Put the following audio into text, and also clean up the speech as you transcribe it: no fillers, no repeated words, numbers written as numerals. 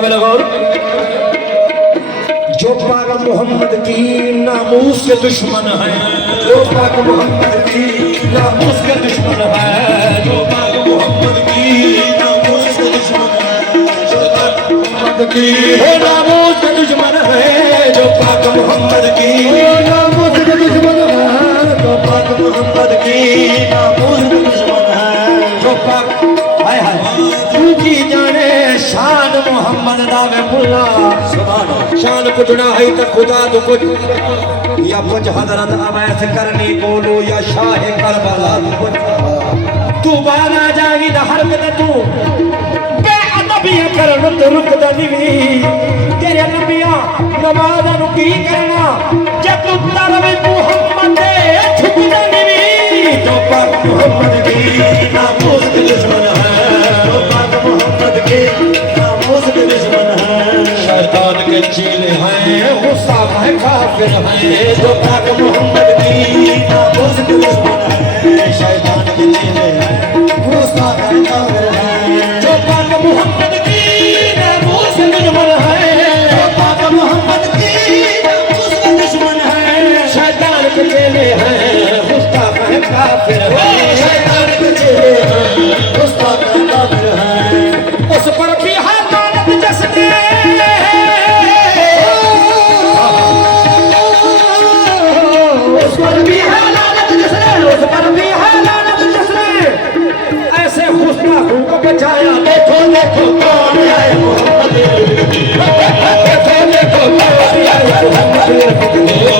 काबिल गौर। जो पाक मोहम्मद की नामूस के दुश्मन है, जो पाक मोहम्मद की नामूस के दुश्मन है, जो पाक मोहम्मद की नामूस के दुश्मन है, जो पाक मोहम्मद की नामूस के दुश्मन है, जो पाक मोहम्मद की नामूस के दुश्मन है, जो पाक मोहम्मद की नामूस के दुश्मन है, जो पाक हाय हाय तूकी जाने शान मोहम्मद नावे मुल्ला शान कुटना है तो खुदा तो कुछ या कुछ हजरत अवैस करनी बोलो या शाह करबला तू बाना जागी ना हरकत तू बेअदबिया कर रुक रुक दनीवी तेरे नबिया नमाज़ नु की करना जब तू तरवे मोहम्मद दे झुक दनीवी तो पाक मोहम्मद की नामूस के दुश्मन है, तो पाक मोहम्मद के नामूस के दुश्मन है, शैतान के चेले हैं गुस्ताख है काफिर है, जो पाक मोहम्मद की नामूस के दुश्मन है, शैतान के चेले हैं गुस्ताख है काफिर है, जो पाक मोहम्मद की नामूस के दुश्मन है, जो पाक मोहम्मद की नामूस के दुश्मन है, शैतान के चेले हैं गुस्ताख है काफिर है, शैतान के चेले हैं गुस्ताख है काफिर है, उस पर भी है लानत जिसने उस पर भी है लानत जिसने ऐसे गुस्ताखों को बचाया। देखो देखो